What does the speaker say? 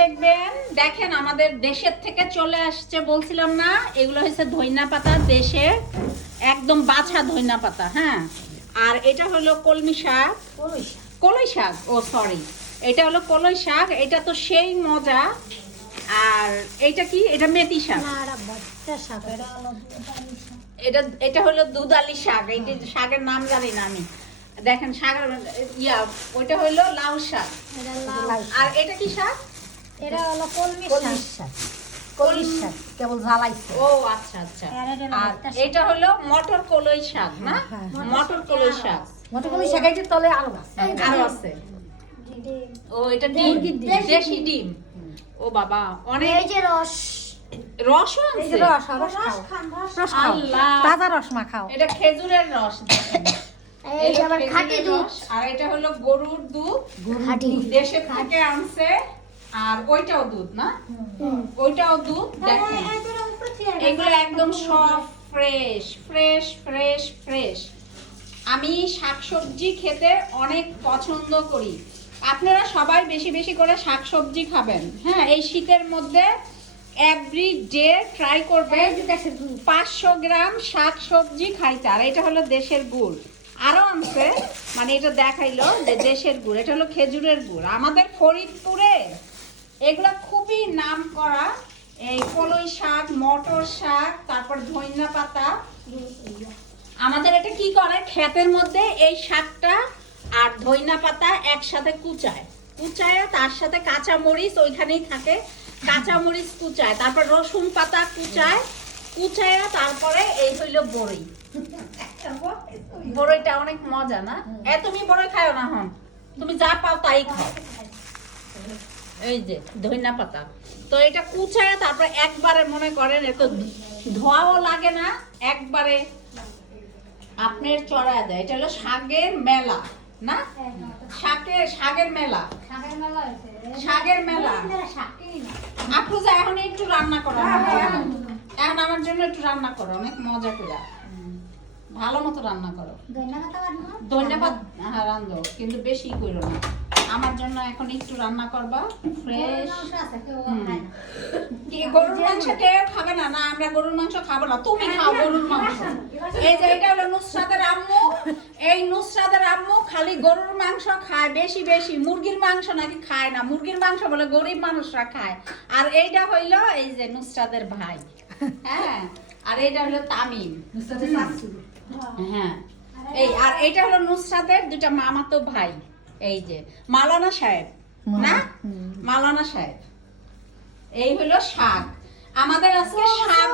দেখবেন। দেখেন আমাদের দেশের থেকে চলে আসছে বলছিলাম না, এগুলো হচ্ছে ধইনা পাতা, দেশের একদম বাছা ধইনা পাতা। হ্যাঁ, আর এটা হলো কলমি শাক, কলই শাক, ও সরি, এটা হলো কলই শাক। এটা তো সেই মজা। আর এটা কি, এটা মেথি শাক, এটা এটা হলো দুধালি শাক। এই যে শাকের নাম জানি না আমি। দেখেন শাকের ওইটা হলো লাউ শাক। আর এটা কি শাক? এটা হলো কলমি শাক। কেবল ঝালাইছে। ও আচ্ছা আচ্ছা। আর এটা হলো মটর কলই শাক না? মটর কলই শাক। মটর কলই শাকের তলে আরো আছে। আরো আছে। ও এটা ডিম, দেশি ডিম। ও বাবা, অনেক। এই যে রস, রস আছে। রস খাও। আল্লাহ, তাজা রস মাখাও। এটা খেজুরের রস। এই যে আবার খাঁটি দুধ, আর এটা হলো গরুর দুধ, খাঁটি দেশে থেকে আনছে। আর ওইটাও দুধ না? ওইটাও দুধ। দেখেন এগুলো একদম সব ফ্রেশ ফ্রেশ ফ্রেশ ফ্রেশ। আমি শাকসবজি খেতে অনেক পছন্দ করি। আপনারা সবাই বেশি বেশি করে শাকসবজি খাবেন। হ্যাঁ, এই শীতের মধ্যে এভরি ডে ট্রাই করবেন 500 গ্রাম শাকসবজি খাইতে। আর এটা হলো দেশের গুড়, আরো আনছে, মানে এটা দেখাইলো যে দেশের গুড়। এটা হলো খেজুরের গুড়। আমাদের ফরিদপুরে এগুলা খুবই নাম করা। এই কলই শাক, মটর শাক, তারপর ধইনা পাতা। আমাদের এটা কি করে, ক্ষেতের মধ্যে এই শাকটা আর ধইনা পাতা একসাথে কুচায়, কুচায় তার সাথে কাঁচা মরিচ ওইখানেই থাকে, কাঁচা মরিচ কুচায়, তারপর রসুন পাতা কুচায়, কুচায় তারপরে এই হইল বড়ি। বড়ইটা অনেক মজা না? তুমি বড়ই খাও না? হন, তুমি যা পাও তাই খাও। এই যে ধইনা পাতা, তো এটা কুচায় তারপরে একবারে মনে করেন এত ধোয়াও লাগে না, একবারে আপনার চড়ায় দেয়। এটা হলো শাকের মেলা না? শাকের মেলা, শাকের মেলা। আপু যা এখন একটু রান্না করো, এখন আমার জন্য একটু রান্না করো, অনেক মজা করে, ভালো মতো রান্না করো। ধন্যবাদ। হ্যাঁ রান্ধো, কিন্তু বেশি করো না। আমার জন্য এখন একটু রান্না করবা ফ্রেশ। গরুর মাংস কেউ খাবে না? না, আমরা গরুর মাংস খাবো না, তুমি খাও গরুর মাংস। এই যে এটা হলো নুসরাতের আম্মু। এই নুসরাতের আম্মু খালি গরুর মাংস খায় বেশি বেশি, মুরগির মাংস নাকি খায় না। মুরগির মাংস বলে গরিব মানুষরা খায়। আর এইটা হইলো এই যে নুসরাতের ভাই। হ্যাঁ, আর এইটা হলো তামিম। হ্যাঁ, এই আর এইটা হলো নুসরাতের দুটা মামাতো ভাই। এই যে মাওলানা সাহেব না? মাওলানা সাহেব। এই হলো শাক। আমাদের আজকে শাক